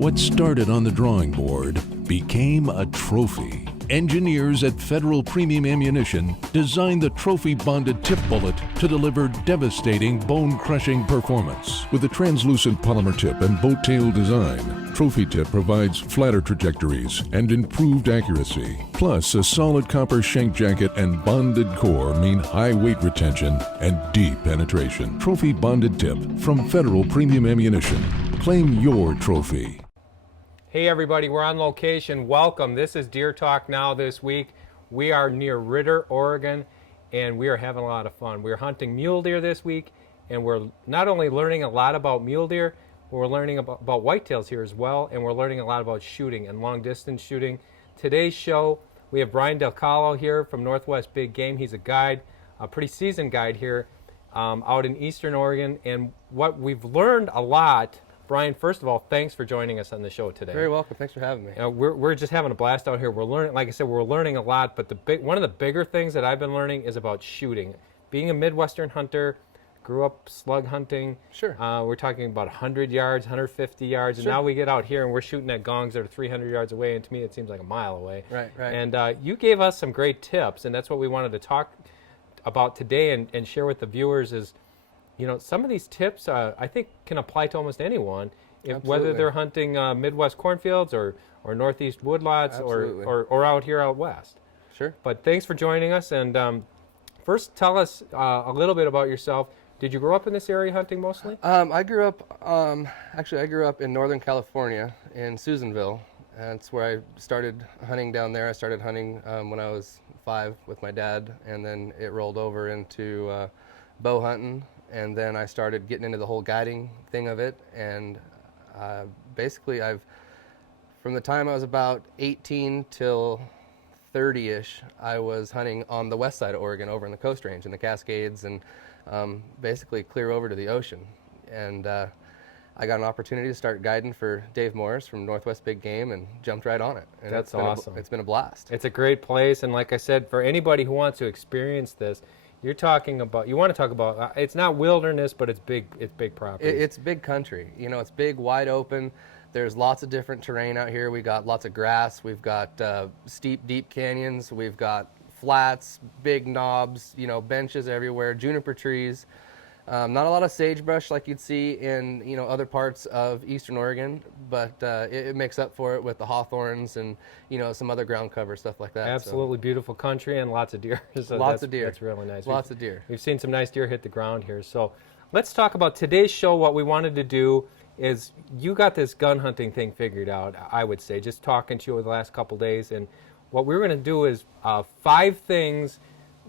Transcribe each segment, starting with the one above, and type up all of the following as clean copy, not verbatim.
What started on the drawing board became a trophy. Engineers at Federal Premium Ammunition designed the trophy-bonded tip bullet to deliver devastating, bone-crushing performance. With a translucent polymer tip and boat-tail design, Trophy Tip provides flatter trajectories and improved accuracy. Plus, a solid copper shank jacket and bonded core mean high weight retention and deep penetration. Trophy Bonded Tip from Federal Premium Ammunition. Claim your trophy. Hey everybody, we're on location. Welcome. This is Deer Talk Now this week. We are near Ritter, Oregon, and we are having a lot of fun. We're hunting mule deer this week, and we're not only learning a lot about mule deer, but we're learning about whitetails here as well, and we're learning a lot about shooting and long distance shooting. Today's show, we have Brian Delcollo here from Northwest Big Game. He's a guide, a pretty seasoned guide here out in Eastern Oregon, and what we've learned a lot. Brian, first of all, thanks for joining us on the show today. Very welcome. Thanks for having me. We're just having a blast out here. We're learning, like I said, we're learning a lot. But one of the bigger things that I've been learning is about shooting. Being a Midwestern hunter, grew up slug hunting. Sure. We're talking about 100 yards, 150 yards, and now we get out here and we're shooting at gongs that are 300 yards away. And to me, it seems like a mile away. Right. And you gave us some great tips, and that's what we wanted to talk about today and share with the viewers. Is some of these tips I think can apply to almost anyone, whether they're hunting Midwest cornfields or Northeast woodlots or out here out west. Sure. But thanks for joining us. And first, tell us a little bit about yourself. Did you grow up in this area hunting mostly? I grew up in Northern California in Susanville. That's where I started hunting down there. I started hunting when I was 5 with my dad, and then it rolled over into bow hunting. And then I started getting into the whole guiding thing of it, and basically from the time I was about 18 till 30-ish, I was hunting on the west side of Oregon over in the Coast Range in the Cascades, and basically clear over to the ocean. And I got an opportunity to start guiding for Dave Morris from Northwest Big Game and jumped right on it. And That's awesome. It's been a blast. It's a great place, and like I said, for anybody who wants to experience this, you want to talk about, it's not wilderness, but it's big property. It's big country. It's big, wide open. There's lots of different terrain out here. We got lots of grass. We've got steep, deep canyons. We've got flats, big knobs, benches everywhere, juniper trees. Not a lot of sagebrush like you'd see in other parts of Eastern Oregon, but it makes up for it with the hawthorns and some other ground cover stuff like that. Absolutely beautiful country and lots of deer. So lots of deer. That's really nice. Lots of deer. We've seen some nice deer hit the ground here. So let's talk about today's show. What we wanted to do is, you got this gun hunting thing figured out, I would say, just talking to you over the last couple days. And what we're going to do is 5 things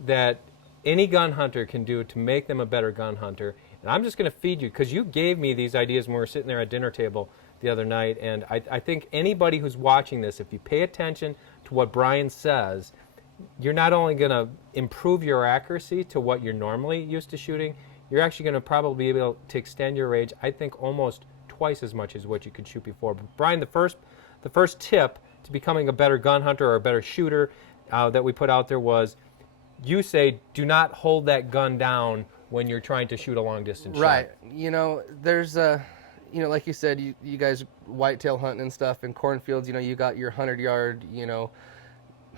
that any gun hunter can do to make them a better gun hunter. And I'm just going to feed you, because you gave me these ideas when we were sitting there at dinner table the other night. And I think anybody who's watching this, if you pay attention to what Brian says, you're not only going to improve your accuracy to what you're normally used to shooting, you're actually going to probably be able to extend your range, I think, almost twice as much as what you could shoot before. But Brian, the first tip to becoming a better gun hunter or a better shooter that we put out there was, you say, do not hold that gun down when you're trying to shoot a long distance shot. Right. There's like you said, you guys whitetail hunting and stuff in cornfields, you got your 100-yard,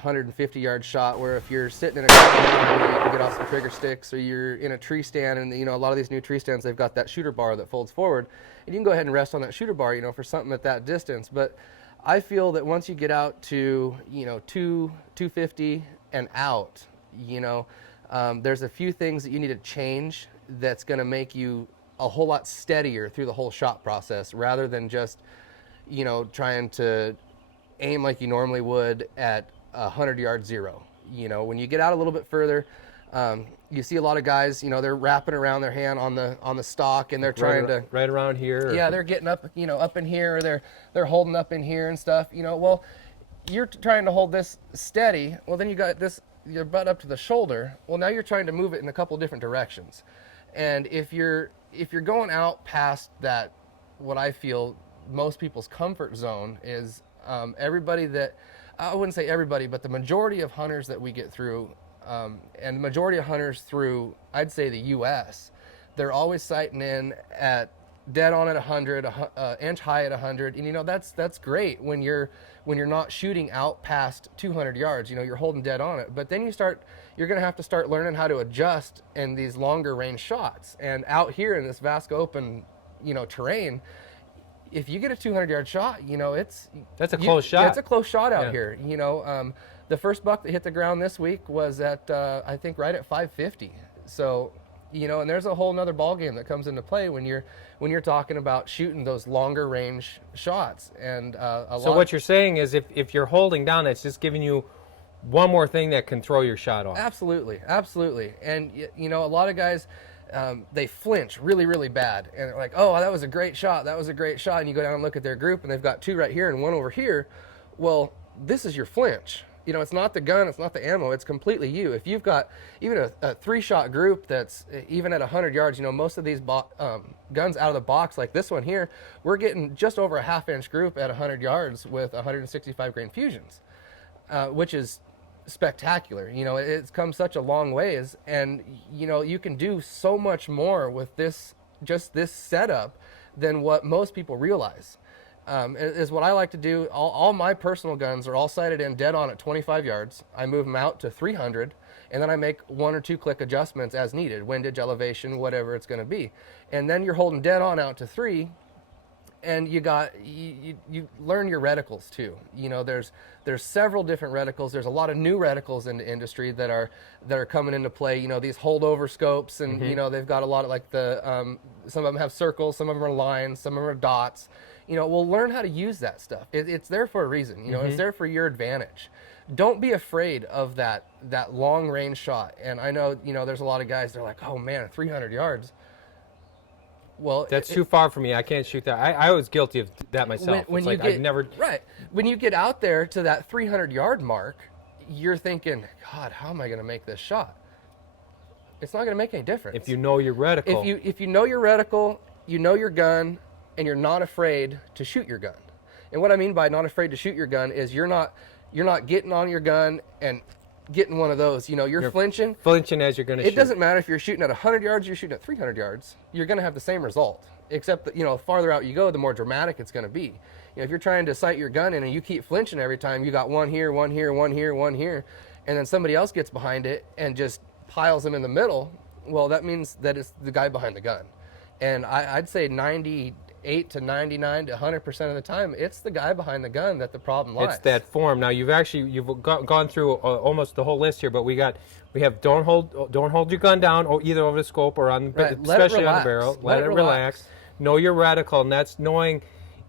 150-yard shot, where if you're sitting in a corner, you get off some trigger sticks, or you're in a tree stand, and a lot of these new tree stands, they've got that shooter bar that folds forward, and you can go ahead and rest on that shooter bar, for something at that distance. But I feel that once you get out to 250 and out, there's a few things that you need to change that's going to make you a whole lot steadier through the whole shot process, rather than just trying to aim like you normally would at 100-yard zero. When you get out a little bit further, you see a lot of guys, they're wrapping around their hand on the stock, and they're trying to right around here. Yeah, they're getting up, up in here, or they're holding up in here and stuff. Well, you're trying to hold this steady. Well, then you got your butt up to the shoulder. Well, now you're trying to move it in a couple different directions. And if you're going out past that, what I feel most people's comfort zone is, everybody that, I wouldn't say everybody, but the majority of hunters that we get through, and the majority of hunters through, I'd say, the U.S., they're always sighting in at dead on at 100, inch high at 100, and you know that's great when you're not shooting out past 200 yards. You know, you're holding dead on it. But then you're going to have to start learning how to adjust in these longer range shots. And out here in this vast open, you know, terrain, if you get a 200-yard shot, you know that's a close shot. It's a close shot out here. You know, the first buck that hit the ground this week was at I think right at 550. So, you know, and there's a whole nother ball game that comes into play when you're talking about shooting those longer range shots. And so what you're saying is if you're holding down, it's just giving you one more thing that can throw your shot off. Absolutely, absolutely. And you know, a lot of guys, they flinch really, really bad, and they're like, "Oh, that was a great shot. That was a great shot." And you go down and look at their group, and they've got two right here and one over here. Well, this is your flinch. You know, it's not the gun, it's not the ammo, it's completely you. If you've got even a 3-shot group that's even at 100 yards, you know, most of these guns out of the box, like this one here, we're getting just over a half-inch group at 100 yards with 165 grain fusions, which is spectacular. You know, it's come such a long ways, and you know, you can do so much more with this setup than what most people realize. Is what I like to do. All my personal guns are all sighted in dead on at 25 yards. I move them out to 300, and then I make 1 or 2 click adjustments as needed, windage, elevation, whatever it's going to be. And then you're holding dead on out to 3, and you learn your reticles too. You know, there's several different reticles. There's a lot of new reticles in the industry that are coming into play. You know, these holdover scopes, and you know, they've got a lot of like some of them have circles, some of them are lines, some of them are dots. You know, we'll learn how to use that stuff. It's there for a reason. You know, it's there for your advantage. Don't be afraid of that long range shot. And I know, you know, there's a lot of guys, they're like, "Oh man, 300 yards. Well, that's too far for me. I can't shoot that. I was guilty of that myself. When you get out there to that 300-yard mark, you're thinking, God, how am I going to make this shot? It's not going to make any difference. If you know your reticle. If you know your reticle, you know your gun, and you're not afraid to shoot your gun. And what I mean by not afraid to shoot your gun is you're not getting on your gun and getting one of those. You know, you're flinching. Flinching as you're going to shoot. It doesn't matter if you're shooting at 100 yards or you're shooting at 300 yards. You're going to have the same result, except that, you know, the farther out you go, the more dramatic it's going to be. You know, if you're trying to sight your gun in and you keep flinching every time, you got one here, one here, one here, one here, and then somebody else gets behind it and just piles them in the middle, well, that means that it's the guy behind the gun. And I'd say 98 to 99 to 100% of the time, it's the guy behind the gun that the problem lies. It's that form. Now you've gone through almost the whole list here, but we have don't hold your gun down, or either over the scope or on, right. especially on the barrel. Let it relax. Know your reticle, and that's knowing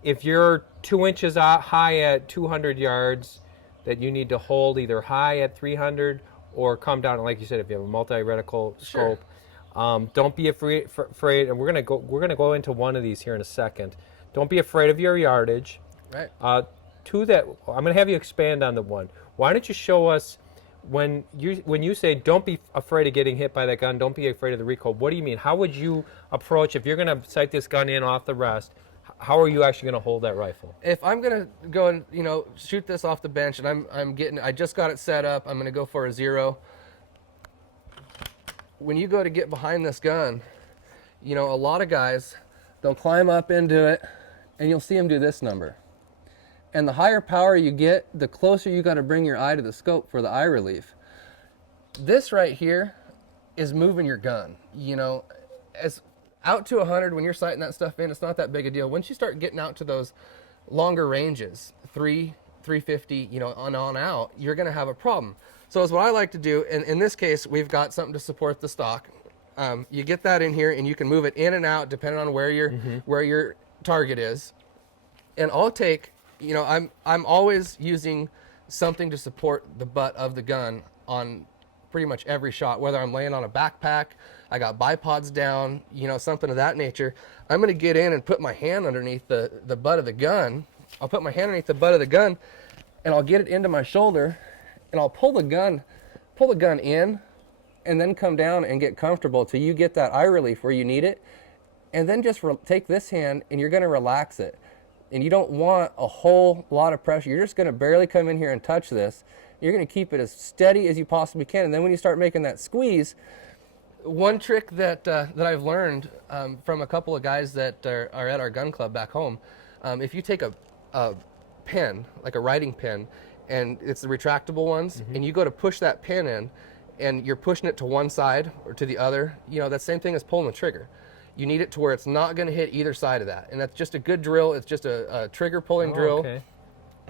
if you're 2 inches high at 200 yards, that you need to hold either high at 300 or come down. Like you said, if you have a multi-reticle scope. Don't be afraid, and we're gonna go into one of these here in a second. Don't be afraid of your yardage. Right. To that, I'm gonna have you expand on the one. Why don't you show us when you say don't be afraid of getting hit by that gun, don't be afraid of the recoil. What do you mean? How would you approach if you're gonna sight this gun in off the rest? How are you actually gonna hold that rifle? If I'm gonna go and shoot this off the bench, and I just got it set up, I'm gonna go for a 0. When you go to get behind this gun, you know, a lot of guys, they'll climb up into it, and you'll see them do this number. And the higher power you get, the closer you got to bring your eye to the scope for the eye relief. This right here is moving your gun. You know, as out to 100, when you're sighting that stuff in, it's not that big a deal. Once you start getting out to those longer ranges, 350, you know, on out, you're going to have a problem. So is what I like to do, and in this case, we've got something to support the stock. You get that in here, and you can move it in and out depending on where your target is. And I'll take, you know, I'm always using something to support the butt of the gun on pretty much every shot, whether I'm laying on a backpack, I got bipods down, you know, something of that nature. I'm going to get in and put my hand underneath the butt of the gun. I'll put my hand underneath the butt of the gun, and I'll get it into my shoulder, and I'll pull the gun in, and then come down and get comfortable till you get that eye relief where you need it, and then just take this hand, and you're going to relax it. And you don't want a whole lot of pressure. You're just going to barely come in here and touch this. You're going to keep it as steady as you possibly can, and then when you start making that squeeze, one trick that I've learned from a couple of guys that are at our gun club back home, if you take a pen, like a writing pen, and it's the retractable ones, and you go to push that pen in, and you're pushing it to one side or to the other, that same thing as pulling the trigger. You need it to where it's not going to hit either side of that, and that's just a good drill. It's just a trigger pulling drill. Okay.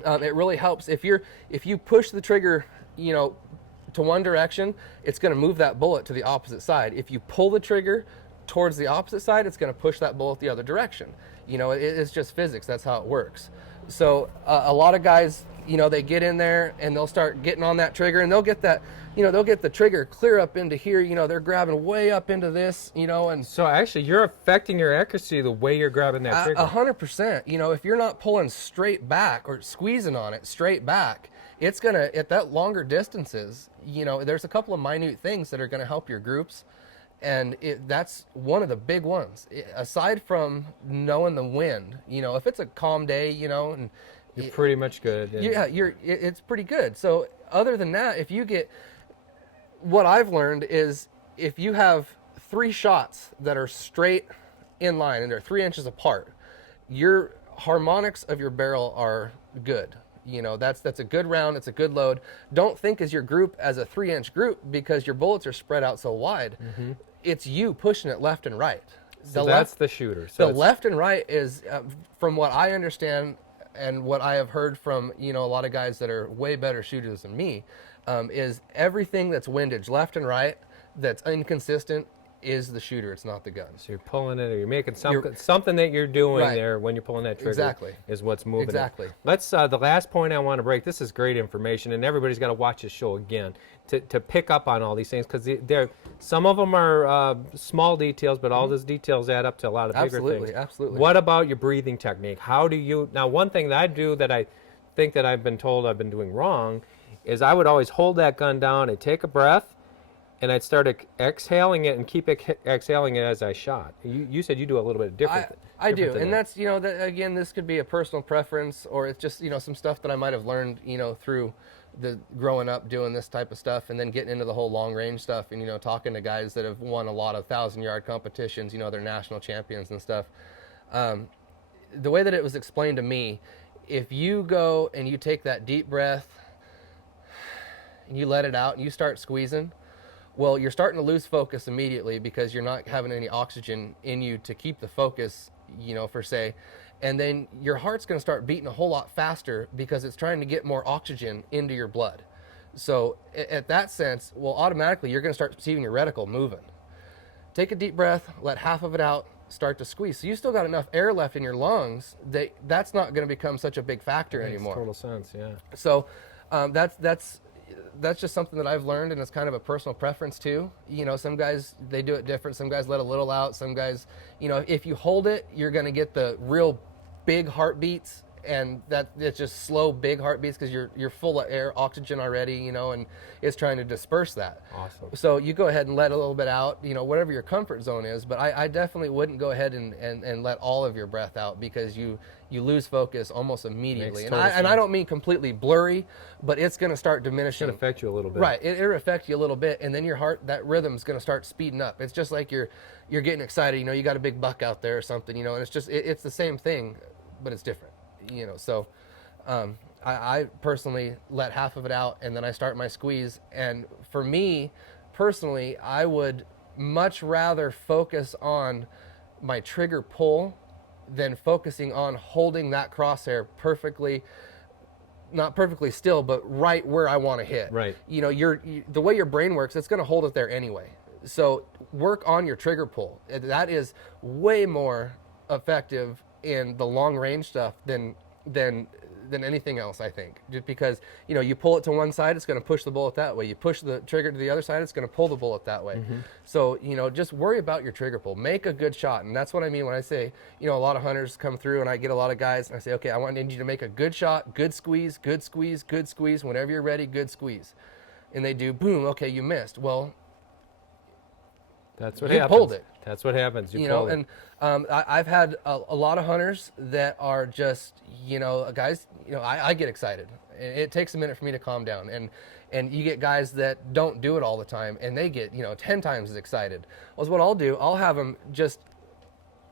It really helps if you push the trigger, to one direction, it's going to move that bullet to the opposite side. If you pull the trigger towards the opposite side, it's going to push that bullet the other direction. It's just physics. That's how it works. So a lot of guys, they get in there and they'll start getting on that trigger, and they'll get that, they'll get the trigger clear up into here. They're grabbing way up into this, and So actually, you're affecting your accuracy the way you're grabbing that trigger. 100%. If you're not pulling straight back or squeezing on it straight back, it's gonna, at that longer distances, there's a couple of minute things that are gonna help your groups, and that's one of the big ones. Aside from knowing the wind, if it's a calm day, and You're pretty much good. yeah, it's pretty good. So other than that, what I've learned is if you have 3 shots that are straight in line and they're 3 inches apart, your harmonics of your barrel are good. That's a good round. It's a good load. Don't think as your group as a 3-inch group, because your bullets are spread out so wide. It's you pushing it left and right. So that's the shooter. So the left and right is, from what I understand and what I have heard from a lot of guys that are way better shooters than me, is everything that's windage left and right that's inconsistent is the shooter. It's not the gun. So you're pulling it, or you're making something that you're doing Right. there when you're pulling that trigger. Exactly. Is what's moving. Exactly. Let's. The last point I want to break. This is great information, and everybody's got to watch this show again to pick up on all these things, because some of them are small details, but all those details add up to a lot of bigger things. Absolutely. What about your breathing technique? How do you now? One thing that I do that I think that I've been told I've been doing wrong is I would always hold that gun down and take a breath, and I'd start exhaling it and keep exhaling it as I shot. You said you do a little bit different. I do, than and that. that's again, this could be a personal preference, or it's just some stuff that I might have learned through the growing up doing this type of stuff, and then getting into the whole long range stuff, and talking to guys that have won a lot of 1,000-yard competitions, they're national champions and stuff. The way that it was explained to me, if you go and you take that deep breath and you let it out and you start squeezing, well, you're starting to lose focus immediately because you're not having any oxygen in you to keep the focus, per se. And then your heart's going to start beating a whole lot faster because it's trying to get more oxygen into your blood. So at that sense, well, automatically you're going to start seeing your reticle moving. Take a deep breath, let half of it out, start to squeeze. So you still got enough air left in your lungs that that's not going to become such a big factor anymore. Makes total sense, yeah. So that's just something that I've learned, and it's kind of a personal preference too. Some guys, they do it different. Some guys let a little out. Some guys, if you hold it, you're going to get the real big heartbeats, and it's just slow, big heartbeats because you're full of air, oxygen already, and it's trying to disperse that. Awesome. So you go ahead and let a little bit out, whatever your comfort zone is. But I definitely wouldn't go ahead and let all of your breath out, because you lose focus almost immediately. Makes And total I don't mean completely blurry, but it's going to start diminishing. It can affect you a little bit. Right, it'll affect you a little bit, and then your heart, that rhythm's going to start speeding up. It's just like you're getting excited. You got a big buck out there or something. And it's just it's the same thing, but it's different. So I personally let half of it out, and then I start my squeeze. And for me personally, I would much rather focus on my trigger pull than focusing on holding that crosshair perfectly, not perfectly still, but right where I want to hit. Right. The way your brain works, it's going to hold it there anyway. So work on your trigger pull. That is way more effective in the long range stuff than anything else, I think. Just because you pull it to one side, it's going to push the bullet that way. You push the trigger to the other side, it's going to pull the bullet that way. So just worry about your trigger pull. Make a good shot, and that's what I mean when I say a lot of hunters come through, and I get a lot of guys, and I say, okay, I need you to make a good shot, good squeeze, good squeeze, good squeeze. Whenever you're ready, good squeeze. And they do, boom, okay, you missed. Well, That's what you happens. pulled it. That's what happens. You know, and I've had a lot of hunters that are just, you know, guys, you know, I get excited. It takes a minute for me to calm down. And you get guys that don't do it all the time, and they get, you know, 10 times as excited. Well, what I'll do, I'll have them just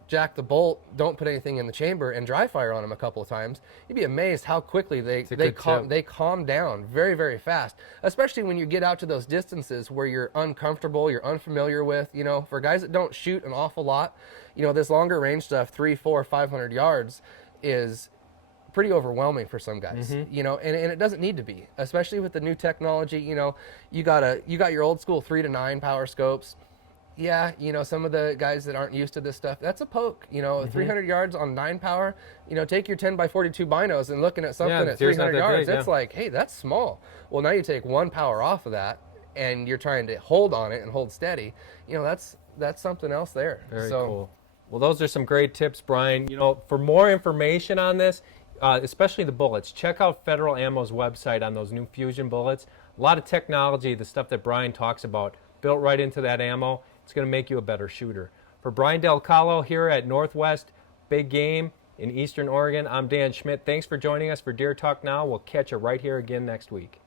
jack the bolt, don't put anything in the chamber, and dry fire on them a couple of times. You'd be amazed how quickly they calm down very, very fast, especially when you get out to those distances where you're uncomfortable, you're unfamiliar with. You know, for guys that don't shoot an awful lot, you know, this longer range stuff, 300, 400, 500 yards, is pretty overwhelming for some guys. You know, and it doesn't need to be, especially with the new technology. You know, you got your old school 3 to 9 power scopes. Yeah, you know, some of the guys that aren't used to this stuff, that's a poke. You know, 300 yards on 9 power, you know, take your 10 by 42 binos and looking at something at 300 yards, that's like, hey, that's small. Well, now you take 1 power off of that, and you're trying to hold on it and hold steady. You know, that's something else there. Very cool. Well, those are some great tips, Brian. You know, for more information on this, especially the bullets, check out Federal Ammo's website on those new Fusion bullets. A lot of technology, the stuff that Brian talks about, built right into that ammo. It's going to make you a better shooter. For Brian Delcollo here at Northwest Big Game in Eastern Oregon, I'm Dan Schmidt. Thanks for joining us for Deer Talk Now. We'll catch you right here again next week.